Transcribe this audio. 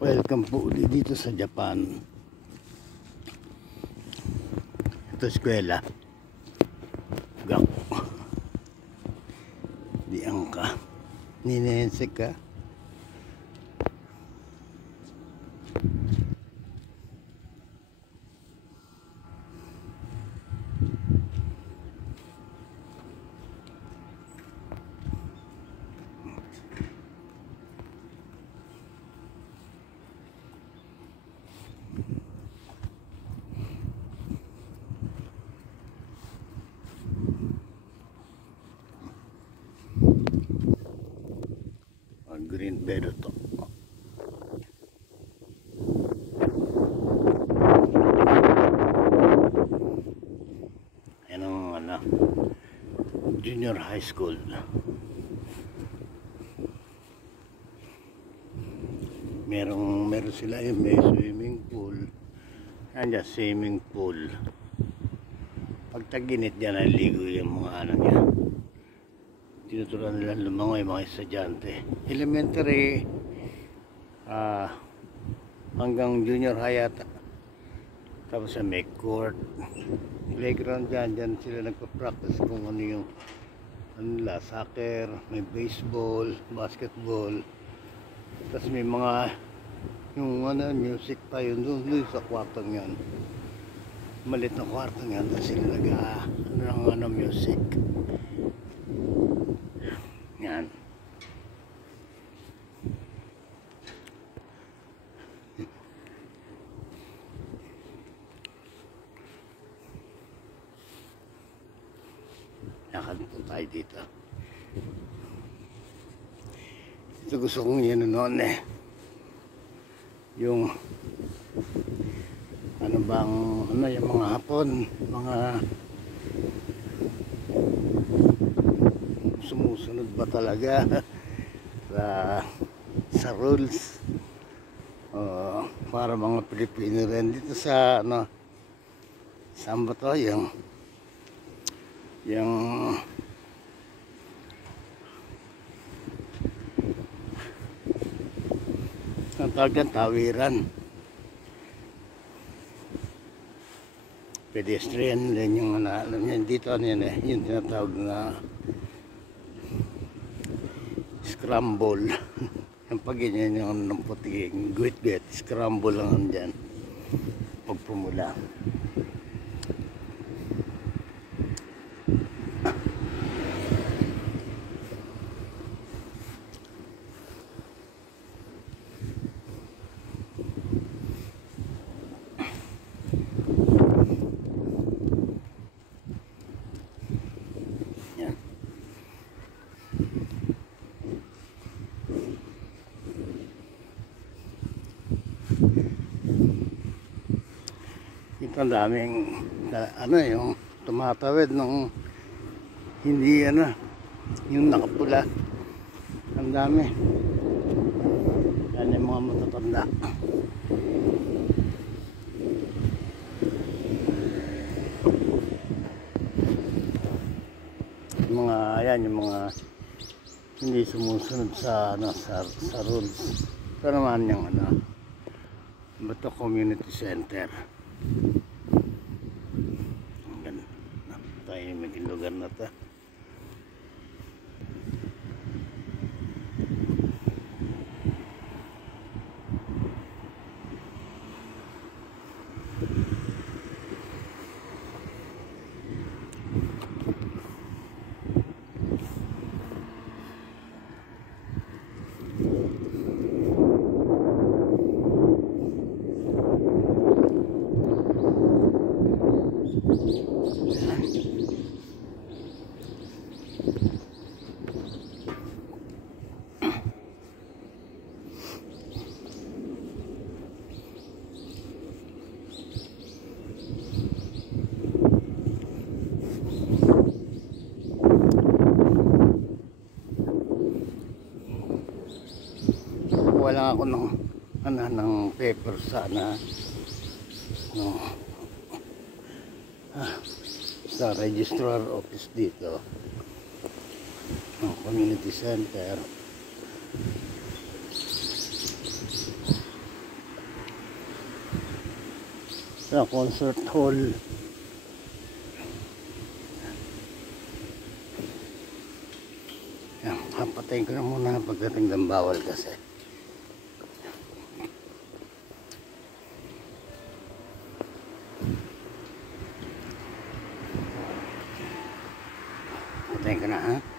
Welcome po ulit dito sa Japan. Ito eskwela. Gak. Diyan ka. Ninense ka. Green bed ito. Yan ang junior high school. Meron sila yung may swimming pool. Yan swimming pool. Pag tag-init dyan ay ligo yung mga anak niya. Tinuturuan nila lumangoy mga estudyante. Elementary hanggang junior high yata. Tapos may court. Playground dyan sila nagpa-practice kung ano yung soccer, may baseball, basketball. Tapos may mga yung music pa yun doon sa kwartong yan. Malit na kwartong yan. Tapos sila music. Yan. Lakad po tayo dito. Ito gusto kong yan noon yung yung mga Hapon, mga sumusunod ba talaga sa rules para mga Pilipino rin dito sa saan ba to yung ang tawag yan, tawiran, pedestrian din yung dito yung tinatawag na scramble. Yung pag ganyan yung puting guwit-guwit, scramble lang dyan pag pumula. Ito ang daming yung tumatawid ng hindi yung nakapula. Ang dami. Yan yung mga matatanda. Yung mga hindi sumusunod sa rules. Ito naman yung Bato Community Center. Tayo may lugar na ito. Wala ako ng paper sana sa registrar office dito ng community center. sa concert hall. Yan, papatayin ko na muna pagdating ng bawal kasi. Patayin ko na ha.